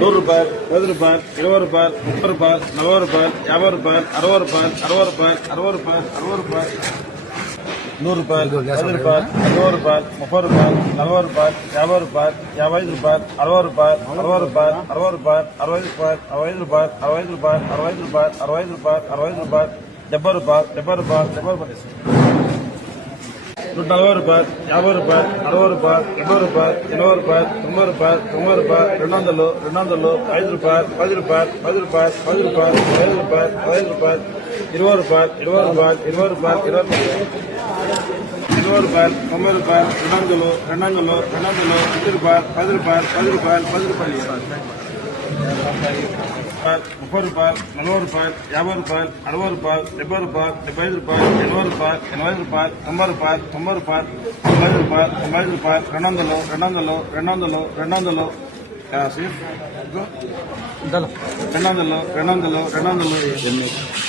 100 రూపాయలు, 10 రూపాయలు, 20 రూపాయలు, 30 రూపాయలు, 40 రూపాయలు, 50 రూపాయలు, 60 రూపాయలు, 60 రూపాయలు, 60 రూపాయలు, 60 రూపాయలు, 100 రూపాయలు, 10 రూపాయలు, 20 రూపాయలు, 30 రూపాయలు, 40 రూపాయలు, 50 రూపాయలు, 55 రూపాయలు, 60 రూపాయలు, 60 రూపాయలు, 60 రూపాయలు, 65 రూపాయలు, 65 రూపాయలు, 65 రూపాయలు, 65 రూపాయలు, 65 రూపాయలు, 70 రూపాయలు, 70 రూపాయలు, 70 రూపాయలు, 140 రూపాయలు, 50 రూపాయలు, 60 రూపాయలు, 70 రూపాయలు, 80 రూపాయలు, 90 రూపాయలు, 90 రూపాయలు, 200, 200, 5 రూపాయలు, 10 రూపాయలు, 10 రూపాయలు, 10 రూపాయలు, 15 రూపాయలు, 15 రూపాయలు, 20 రూపాయలు, 20 రూపాయలు, 20 రూపాయలు, 20 రూపాయలు, 90 రూపాయలు, 200, 200, 200, 10 రూపాయలు, 10 రూపాయలు, 10 రూపాయలు, 10 రూపాయలు, 30 రూపాయలు, 40 రూపాయలు, 50 రూపాయలు, 60 రూపాయలు, 70 రూపాయలు, 75 రూపాయలు, 80 రూపాయలు, 80 రూపాయలు, 90 రూపాయలు, 90 రూపాయలు, 95 రూపాయలు, 95 రూపాయలు, 200, 200, 200, 200, 200, 200, 200,